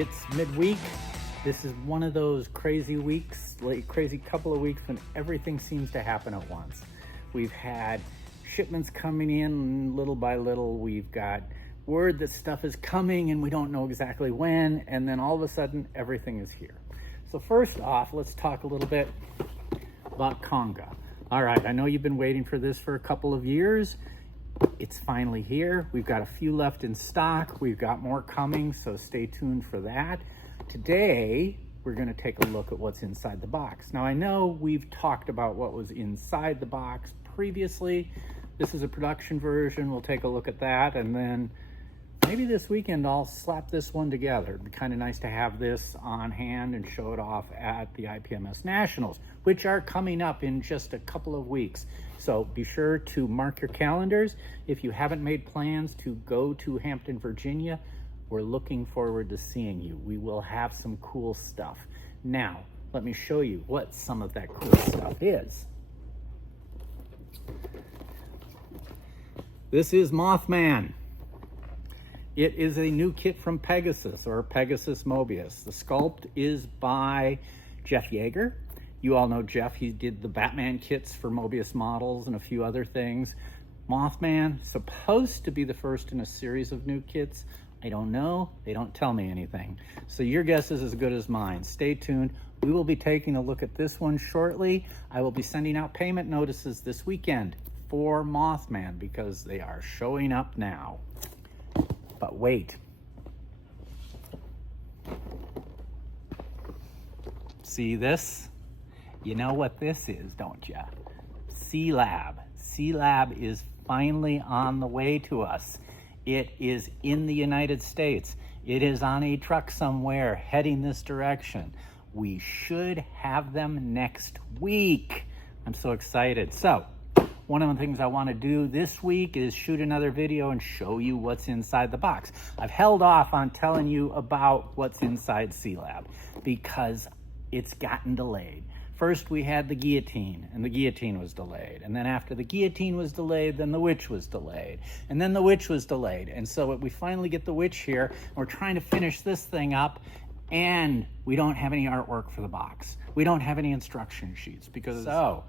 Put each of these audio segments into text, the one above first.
It's midweek. This is one of those crazy weeks, like crazy couple of weeks when everything seems to happen at once. We've had shipments coming in little by little. We've got word that stuff is coming and we don't know exactly when, and then all of a sudden everything is here. So first off, let's talk a little bit about Konga. All right, I know you've been waiting for this for a couple of years. It's finally here. We've got a few left in stock. We've got more coming, so stay tuned for that. Today, we're going to take a look at what's inside the box. Now, I know we've talked about what was inside the box previously. This is a production version. We'll take a look at that, and then maybe this weekend I'll slap this one together. It'd be kind of nice to have this on hand and show it off at the IPMS Nationals, which are coming up in just a couple of weeks. So be sure to mark your calendars. If you haven't made plans to go to Hampton, Virginia, we're looking forward to seeing you. We will have some cool stuff. Now, let me show you what some of that cool stuff is. This is Mothman. It is a new kit from Pegasus, or Pegasus Mobius. The sculpt is by Jeff Yeager. You all know Jeff. He did the Batman kits for Mobius models and a few other things. Mothman, supposed to be the first in a series of new kits. I don't know. They don't tell me anything. So your guess is as good as mine. Stay tuned. We will be taking a look at this one shortly. I will be sending out payment notices this weekend for Mothman because they are showing up now. But wait. See this? You know what this is, don't you? Sealab. Sealab is finally on the way to us. It is in the United States. It is on a truck somewhere heading this direction. We should have them next week. I'm so excited. So, one of the things I want to do this week is shoot another video and show you what's inside the box. I've held off on telling you about what's inside Sealab because it's gotten delayed. First, we had the guillotine, and the guillotine was delayed. And then after the guillotine was delayed, then the witch was delayed. And then the witch was delayed. And so we finally get the witch here, and we're trying to finish this thing up, and we don't have any artwork for the box. We don't have any instruction sheets because so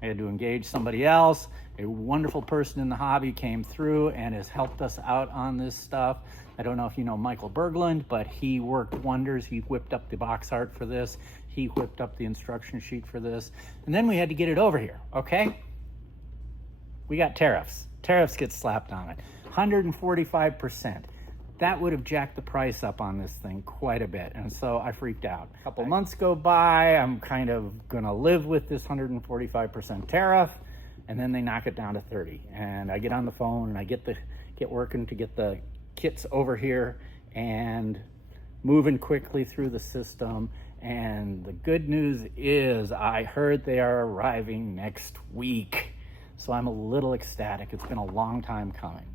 I had to engage somebody else. A wonderful person in the hobby came through and has helped us out on this stuff. I don't know if you know Michael Berglund, but he worked wonders. He whipped up the box art for this. He whipped up the instruction sheet for this. And then we had to get it over here, okay? We got tariffs. Tariffs get slapped on it. 145%. That would have jacked the price up on this thing quite a bit. And so I freaked out. A couple months go by. I'm kind of going to live with this 145% tariff. And then they knock it down to 30. And I get on the phone and I get working to get the kits over here and moving quickly through the system. And the good news is I heard they are arriving next week. So I'm a little ecstatic. It's been a long time coming.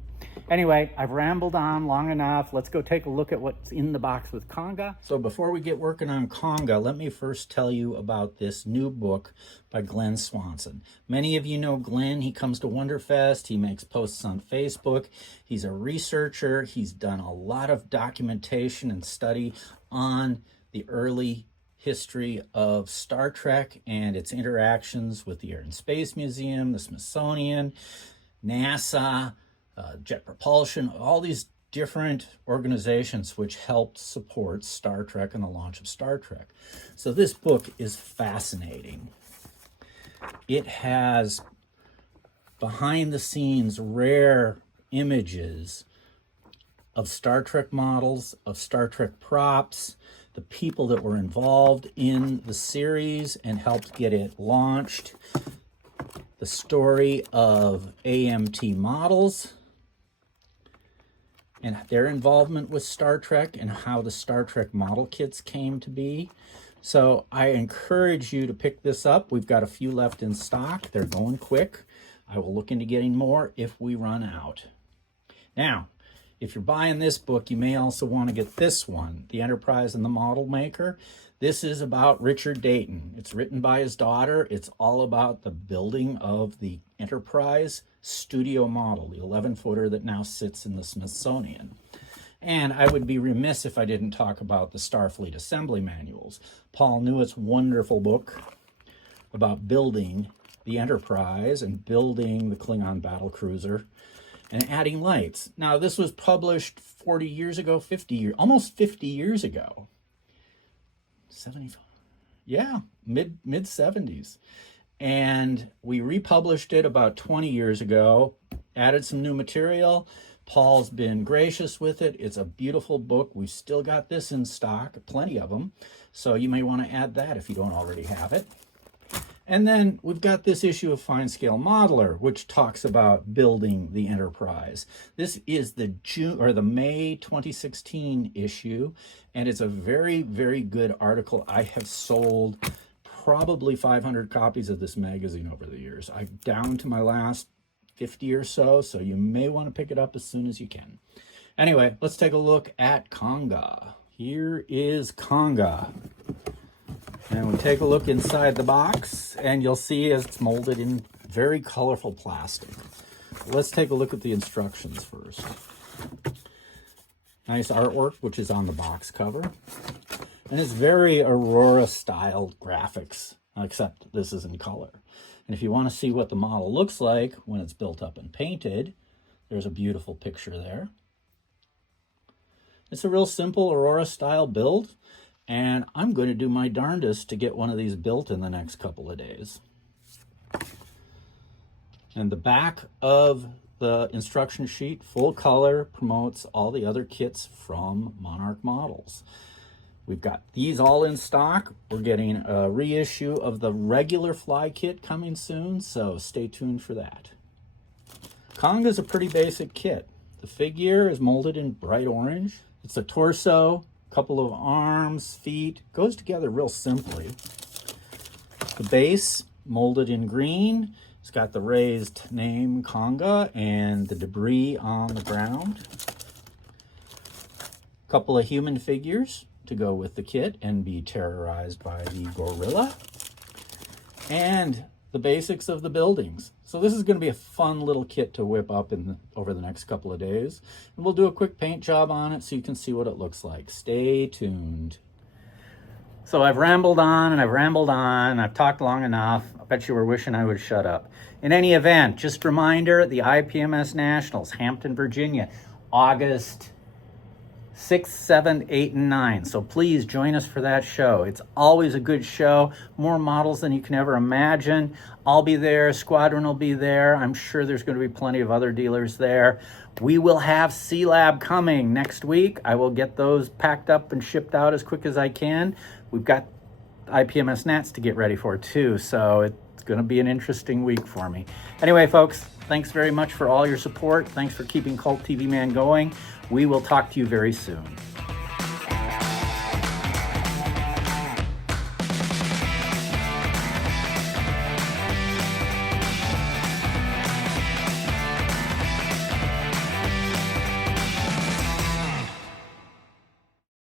Anyway, I've rambled on long enough. Let's go take a look at what's in the box with Konga. So before we get working on Konga, let me first tell you about this new book by Glenn Swanson. Many of you know Glenn. He comes to Wonderfest. He makes posts on Facebook. He's a researcher. He's done a lot of documentation and study on the early history of Star Trek and its interactions with the Air and Space Museum, the Smithsonian, NASA, Jet Propulsion, all these different organizations which helped support Star Trek and the launch of Star Trek. So this book is fascinating. It has behind the scenes rare images of Star Trek models, of Star Trek props, the people that were involved in the series and helped get it launched, the story of AMT models and their involvement with Star Trek and how the Star Trek model kits came to be. So I encourage you to pick this up. We've got a few left in stock. They're going quick. I will look into getting more if we run out. Now, if you're buying this book, you may also want to get this one, The Enterprise and the Model Maker. This is about Richard Dayton. It's written by his daughter. It's all about the building of the Enterprise studio model, the 11-footer that now sits in the Smithsonian. And I would be remiss if I didn't talk about the Starfleet assembly manuals. Paul Newitt's wonderful book about building the Enterprise and building the Klingon battlecruiser and adding lights. Now, this was published 40 years ago, almost 50 years ago. 75, yeah, mid 70s. And we republished it about 20 years ago, added some new material. Paul's been gracious with it. It's a beautiful book. We've still got this in stock, plenty of them. So you may want to add that if you don't already have it. And then we've got this issue of Fine Scale Modeler, which talks about building the Enterprise. This is the May 2016 issue, and it's a very, very good article. I have sold probably 500 copies of this magazine over the years. I'm down to my last 50 or so, so you may want to pick it up as soon as you can. Anyway, let's take a look at Konga. Here is Konga. And we take a look inside the box, and you'll see it's molded in very colorful plastic. Let's take a look at the instructions first. Nice artwork, which is on the box cover. And it's very Aurora-styled graphics, except this is in color. And if you want to see what the model looks like when it's built up and painted, there's a beautiful picture there. It's a real simple Aurora-style build. And I'm going to do my darndest to get one of these built in the next couple of days. And the back of the instruction sheet, full color, promotes all the other kits from Monarch Models. We've got these all in stock. We're getting a reissue of the regular fly kit coming soon, so stay tuned for that. Konga is a pretty basic kit. The figure is molded in bright orange. It's a torso, couple of arms, feet, goes together real simply. The base molded in green. It's got the raised name Konga and the debris on the ground. A couple of human figures to go with the kit and be terrorized by the gorilla. And the basics of the buildings. So this is going to be a fun little kit to whip up over the next couple of days. And we'll do a quick paint job on it so you can see what it looks like. Stay tuned. So I've rambled on and I've rambled on. I've talked long enough. I bet you were wishing I would shut up. In any event, just a reminder, the IPMS Nationals, Hampton, Virginia, August 6th, 7th, 8th, and 9th. So please join us for that show. It's always a good show. More models than you can ever imagine. I'll be there. Squadron will be there. I'm sure there's going to be plenty of other dealers there. We will have Sealab coming next week. I will get those packed up and shipped out as quick as I can. We've got IPMS Nats to get ready for too. So it's going to be an interesting week for me. Anyway, folks, thanks very much for all your support. Thanks for keeping Cult TV Man going. We will talk to you very soon.